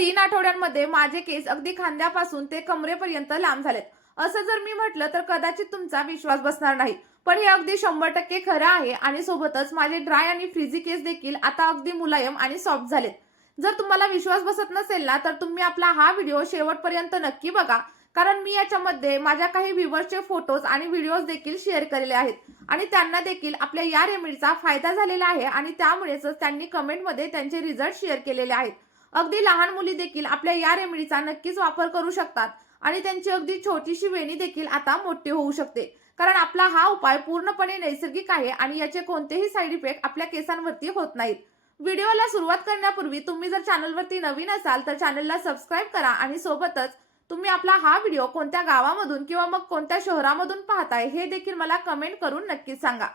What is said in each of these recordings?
3 आठवड्यांमध्ये माझे केस अगदी खांद्यापासून ते कमरेपर्यंत लांब झालेत. असं जर मी म्हटलं तर कदाचित तुमचा विश्वास बसणार नाही. पण हे अगदी 100% खरं आहे आणि सोबतच माझे ड्राय आणि फ्रिझी केस देखील आता अगदी मुलायम आणि सॉफ्ट झालेत. जर तुम्हाला विश्वास बसत नसेल ना, तर तुम्ही आपला हा व्हिडिओ शेवटपर्यंत नक्की बघा. कारण मी याच्यामध्ये माझ्या काही व्ह्यूअर्सचे फोटोज आणि व्हिडिओज देखील शेअर केलेले आहेत आणि त्यांना देखील आपल्या या रेमेडीचा फायदा झालेला आहे आणि त्यामुळेच त्यांनी कमेंटमध्ये त्यांचे रिझल्ट शेअर केलेले आहेत. अगदी लहान मुली देखील आपल्या या रेमेडीचा नक्कीच वापर करू शकतात आणि त्यांची अगदी छोटीशी वेणी देखील आता मोठी होऊ शकते. कारण आपला हा उपाय पूर्णपणे नैसर्गिक आहे आणि याचे कोणतेही साईड इफेक्ट आपल्या केसांवरती होत नाहीत. व्हिडिओला सुरुवात करण्यापूर्वी तुम्ही जर चॅनलवरती नवीन असाल तर चॅनलला सबस्क्राईब करा आणि सोबतच तुम्ही आपला हा व्हिडिओ कोणत्या गावामधून किंवा मग कोणत्या शहरामधून पाहताय हे देखील मला कमेंट करून नक्कीच सांगा.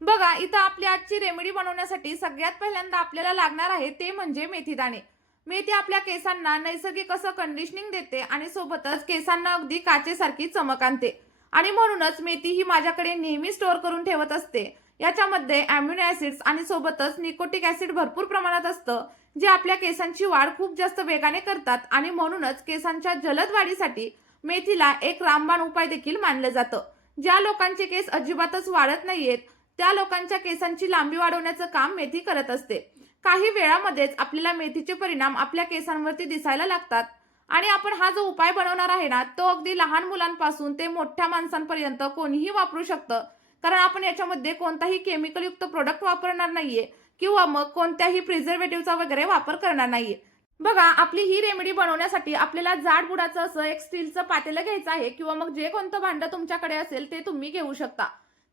बघा, इथं आपली आजची रेमेडी बनवण्यासाठी सगळ्यात पहिल्यांदा आपल्याला लागणार आहे ते म्हणजे मेथीदाणे. मेथी आपल्या केसांना नैसर्गिक असं कंडिशनिंग देते आणि सोबतच केसांना अगदी काचेसारखी चमक आणते आणि म्हणूनच मेथी ही माझ्याकडे नेहमी स्टोअर करून ठेवत असते. याच्यामध्ये अॅमिनो ऍसिड्स आणि सोबतच निकोटिक ऍसिड भरपूर प्रमाणात असतं, जे आपल्या केसांची वाढ खूप जास्त वेगाने करतात आणि म्हणूनच केसांच्या जलद वाढीसाठी मेथीला एक रामबाण उपाय देखील मानलं जातं. ज्या लोकांचे केस अजिबातच वाढत नाहीयेत त्या लोकांच्या केसांची लांबी वाढवण्याचं काम मेथी करत असते. काही वेळामध्येच आपल्याला मेथीचे परिणाम आपल्या केसांवरती दिसायला लागतात आणि आपण हा जो उपाय बनवणार आहे ना, तो अगदी लहान मुलांपासून ते मोठ्या माणसांपर्यंत कोणीही वापरू शकतं. कारण आपण याच्यामध्ये कोणताही केमिकल युक्त प्रोडक्ट वापरणार नाहीये किंवा मग कोणत्याही प्रिझर्वेटिव्हचा वगैरे वापर करणार नाहीये. बघा, आपली ही रेमेडी बनवण्यासाठी आपल्याला जाड बुडाचं असं एक स्टीलचं पातेलं घ्यायचं आहे किंवा मग जे कोणतं भांडं तुमच्याकडे असेल ते तुम्ही घेऊ शकता.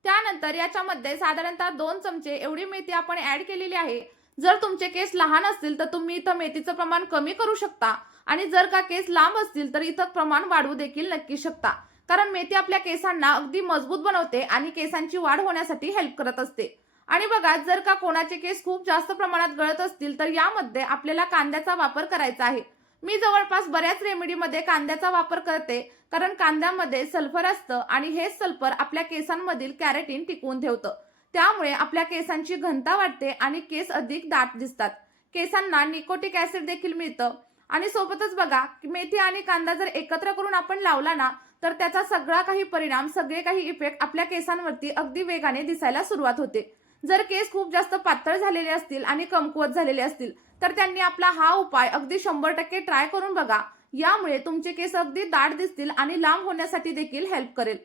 त्यानंतर याच्यामध्ये साधारणतः 2 चमचे एवढी मेथी आपण ऍड केलेली आहे. जर तुमचे केस लहान असतील तर तुम्ही इथं मेथीचं प्रमाण कमी करू शकता आणि जर का केस लांब असतील तर इथं प्रमाण वाढवू देखील नक्की शकता. कारण मेथी आपल्या केसांना अगदी मजबूत बनवते आणि केसांची वाढ होण्यासाठी हेल्प करत असते. आणि बघा, जर का कोणाचे केस खूप जास्त प्रमाणात गळत असतील तर यामध्ये आपल्याला कांद्याचा वापर करायचा आहे. मी जवळपास बऱ्याच रेमेडीमध्ये कांद्याचा वापर करते कारण कांद्यामध्ये सल्फर असतं आणि हेच सल्फर आपल्या केसांमधील कॅरेटीन टिकवून ठेवतं. त्यामुळे आपल्या केसांची घनता वाढते आणि केस अधिक दाट दिसतात. केसांना निकोटिक ऍसिड देखील मिळतं आणि सोबतच बघा, मेथी आणि कांदा जर एकत्र करून आपण लावला ना, तर त्याचा सगळा काही परिणाम, सगळे काही इफेक्ट आपल्या केसांवरती अगदी वेगाने दिसायला सुरुवात होते. जर केस खूप जास्त पातळ झालेले असतील आणि कमकुवत झालेले असतील तर त्यांनी आपला हा उपाय अगदी 100% ट्राय करून बघा. यामुळे तुमचे केस अगदी दाट दिसतील आणि लांब होण्यासाठी देखील हेल्प करेल.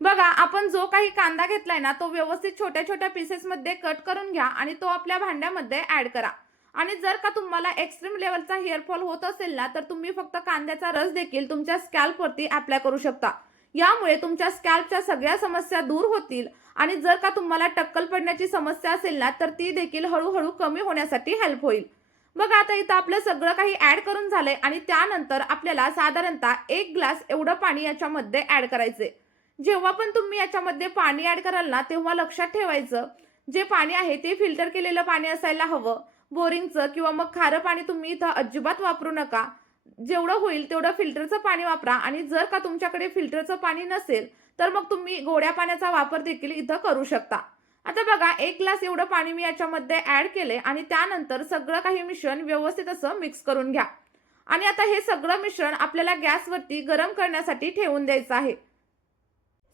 बघा, आपण जो काही कांदा घेतलाय ना, तो व्यवस्थित छोट्या छोट्या पीसेसमध्ये कट करून घ्या आणि तो आपल्या भांड्यामध्ये ऍड करा. आणि जर का तुम्हाला एक्स्ट्रीम लेवलचा हेअरफॉल होत असेल ना, तर तुम्ही फक्त कांद्याचा रस देखील तुमच्या स्कॅल्पवरती अप्लाय करू शकता. यामुळे तुमच्या स्कॅल्पच्या सगळ्या समस्या दूर होतील आणि जर का तुम्हाला टक्कल पडण्याची समस्या असेल ना, तर ती देखील हळूहळू कमी होण्यासाठी हेल्प होईल. बघा, आता इथं आपलं सगळं काही ऍड करून झालंय आणि त्यानंतर आपल्याला साधारणतः 1 ग्लास एवढं पाणी याच्यामध्ये ऍड करायचंय. जेव्हा पण तुम्ही याच्यामध्ये पाणी ऍड कराल ना, तेव्हा लक्षात ठेवायचं, जे पाणी आहे ते फिल्टर केलेलं पाणी असायला हवं. बोरिंगचं किंवा मग खारं पाणी तुम्ही इथं अजिबात वापरू नका. जेवढं होईल तेवढं फिल्टरचं पाणी वापरा आणि जर का तुमच्याकडे फिल्टरचं पाणी नसेल तर मग तुम्ही गोड्या पाण्याचा वापर देखील इथं करू शकता. आता बघा, 1 ग्लास एवढं पाणी मी याच्यामध्ये ऍड केले आणि त्यानंतर सगळं काही मिश्रण व्यवस्थित असं मिक्स करून घ्या. आणि आता हे सगळं मिश्रण आपल्याला गॅसवरती गरम करण्यासाठी ठेवून द्यायचं आहे.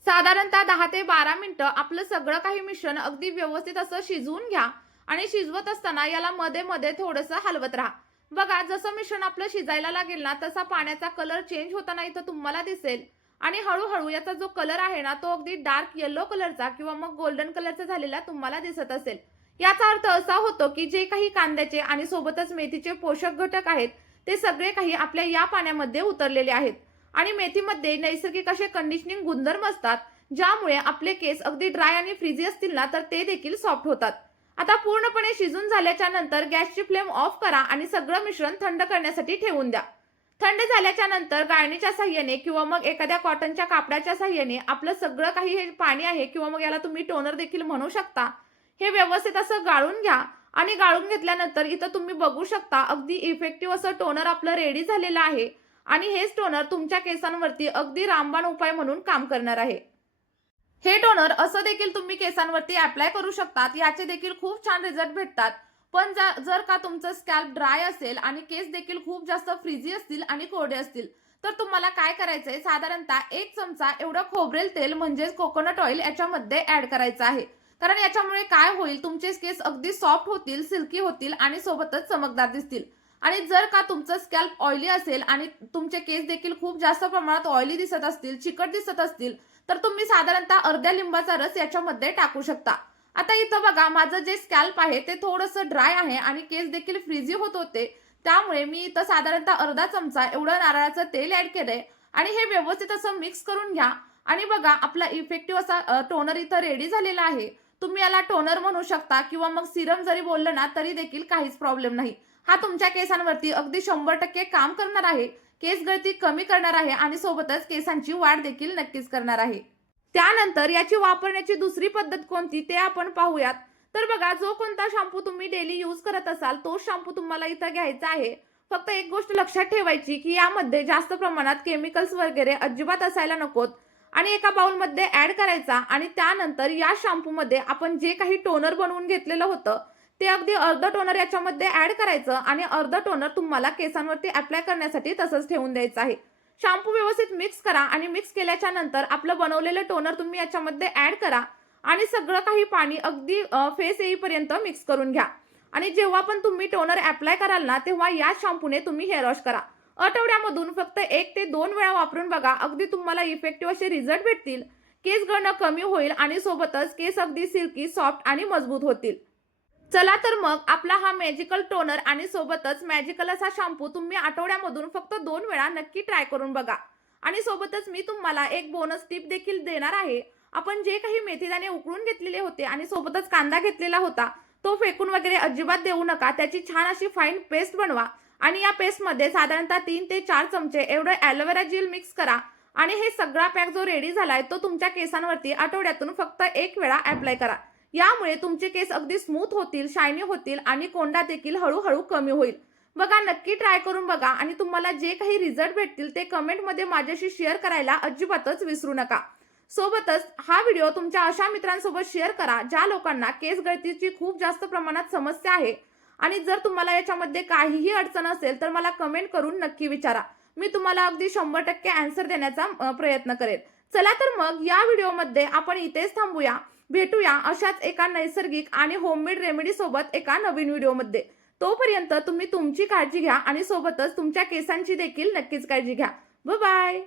साधारणतः 10 ते 12 मिनिटं आपलं सगळं काही मिश्रण अगदी व्यवस्थित असं शिजवून घ्या आणि शिजवत असताना याला मध्ये मध्ये थोडंसं हलवत राहा. बघा, जसं मिश्रण आपलं शिजायला लागेल ना, तसा पाण्याचा कलर चेंज होताना इथं तुम्हाला दिसेल आणि हळूहळू याचा जो कलर आहे ना, तो अगदी डार्क येलो कलरचा किंवा मग गोल्डन कलरचा झालेला तुम्हाला दिसत असेल. याचा अर्थ असा होतो की जे काही कांद्याचे आणि सोबतच मेथीचे पोषक घटक आहेत ते सगळे काही आपल्या या पाण्यामध्ये उतरलेले आहेत आणि मेथीमध्ये नैसर्गिक असे कंडिशनिंग गुणधर्म असतात, ज्यामुळे आपले केस अगदी ड्राय आणि फ्रिझी असतील ना, तर ते देखील सॉफ्ट होतात. आता पूर्णपणे शिजून झाल्याच्या नंतर गॅसची फ्लेम ऑफ करा आणि सगळं मिश्रण थंड करण्यासाठी ठेवून द्या. थंड झाल्याच्या नंतर गाळणीच्या साह्याने किंवा मग एखाद्या कॉटनच्या कापडाच्या साह्याने आपलं सगळं काही हे पाणी आहे किंवा मग याला तुम्ही टोनर देखील म्हणू शकता, हे व्यवस्थित असं गाळून घ्या. आणि गाळून घेतल्यानंतर इथं तुम्ही बघू शकता अगदी इफेक्टिव्ह असं टोनर आपलं रेडी झालेलं आहे आणि हेच टोनर तुमच्या केसांवरती अगदी रामबाण उपाय म्हणून काम करणार आहे. हे टोनर असं देखील तुम्ही केसांवरती अप्लाय करू शकतात. याचे देखील खूप छान रिझल्ट भेटतात. पण जर का तुमचं स्कॅल्प ड्राय असेल आणि केस देखील खूप जास्त फ्रिझी असतील आणि कोरडे असतील, तर तुम्हाला काय करायचंय, साधारणतः 1 चमचा एवढं खोबरेल तेल म्हणजेच कोकोनट ऑइल याच्यामध्ये ऍड करायचं आहे. कारण याच्यामुळे काय होईल, तुमचे केस अगदी सॉफ्ट होतील, सिल्की होतील आणि सोबतच चमकदार दिसतील. आणि जर का तुमचं स्कॅल्प ऑइली असेल आणि तुमचे केस देखील खूप जास्त प्रमाणात ऑइली दिसत असतील, चिकट दिसत असतील, तर तुम्ही साधारणतः अर्ध्या लिंबाचा रस याच्यामध्ये टाकू शकता. आता इथं बघा, माझं जे स्कॅल्प आहे ते थोडंसं ड्राय आहे आणि केस देखील फ्रिझी होत होते. त्यामुळे मी इथं साधारणतः अर्धा चमचा एवढं नारळाचं तेल ऍड केलंय आणि हे व्यवस्थित असं मिक्स करून घ्या. आणि बघा, आपला इफेक्टिव्ह असा टोनर इथं रेडी झालेला आहे. तुम्ही याला टोनर म्हणू शकता किंवा मग सिरम जरी बोललं ना तरी देखील काहीच प्रॉब्लेम नाही. हा तुमच्या केसांवरती अगदी 100% काम करणार आहे. केस गळती कमी करणार आहे आणि सोबतच केसांची वाढ देखील नक्कीच करणार आहे. त्यानंतर याची वापरण्याची दुसरी पद्धत कोणती ते आपण पाहूयात. तर बघा, जो कोणता शॅम्पू तुम्ही डेली यूज करत असाल तोच शॅम्पू तुम्हाला इथं घ्यायचा आहे. फक्त एक गोष्ट लक्षात ठेवायची की यामध्ये जास्त प्रमाणात केमिकल्स वगैरे अजिबात असायला नकोत. आणि एका बाउलमध्ये ऍड करायचा आणि त्यानंतर या शॅम्पूमध्ये आपण जे काही टोनर बनवून घेतलेलं होतं ते अगदी अर्ध टोनर याच्यामध्ये ऍड करायचं आणि अर्ध टोनर तुम्हाला केसांवरती अप्लाय करण्यासाठी तसंच ठेवून द्यायचं आहे. शॅम्पू व्यवस्थित मिक्स करा आणि मिक्स केल्याच्या नंतर आपलं बनवलेलं टोनर तुम्ही याच्यामध्ये ऍड करा आणि सगळं काही पाणी अगदी फेस येईपर्यंत मिक्स करून घ्या. आणि जेव्हा पण तुम्ही टोनर अप्लाय कराल ना, तेव्हा या शॅम्पूने तुम्ही हेअर वॉश करा. आठवड्यामधून फक्त 1 ते 2 वेळा वापरून बघा, अगदी तुम्हाला इफेक्टिव्ह असे रिझल्ट भेटतील. केस गळणं कमी होईल आणि सोबतच केस अगदी सिल्की, सॉफ्ट आणि मजबूत होतील. चला तर मग, आपला हा मॅजिकल टोनर आणि सोबतच मॅजिकल असा शॅम्पू तुम्ही आठवड्यामधून फक्त 2 वेळा नक्की ट्राय करून बघा. आणि सोबतच मी तुम्हाला एक बोनस टिप देखील देणार आहे. आपण जे काही मेथीदाणे उकळून घेतलेले होते आणि सोबतच कांदा घेतलेला होता, तो फेकून वगैरे अजिबात देऊ नका. त्याची छान अशी फाईन पेस्ट बनवा आणि या पेस्टमध्ये साधारणतः 3 ते 4 चमचे एवढं ॲलोवेरा जेल मिक्स करा. आणि हे सगळा पॅक जो रेडी झालाय तो तुमच्या केसांवरती आठवड्यातून फक्त 1 वेळा अप्लाय करा. यामुळे तुमचे केस अगदी स्मूथ होतील, शायनी होतील आणि कोंडा देखील हळूहळू कमी होईल. बघा, नक्की ट्राय करून बघा आणि तुम्हाला जे काही रिझल्ट भेटतील ते कमेंटमध्ये माझ्याशी शेअर करायला अजिबातच विसरू नका. सोबतच हा व्हिडिओ तुमच्या अशा मित्रांसोबत शेअर करा ज्या लोकांना केस गळतीची खूप जास्त प्रमाणात समस्या आहे. आणि जर तुम्हाला याच्यामध्ये काहीही अडचण असेल तर मला कमेंट करून नक्की विचारा. मी तुम्हाला अगदी 100% आन्सर देण्याचा प्रयत्न करेन. चला तर मग, या व्हिडिओमध्ये आपण इथेच थांबूया. भेटूया अशाच एका नैसर्गिक आणि होममेड रेमेडी सोबत एका नवीन व्हिडिओमध्ये. तोपर्यंत तुम्ही तुमची काळजी घ्या आणि सोबतच तुमच्या केसांची देखील नक्कीच काळजी घ्या. Bye bye.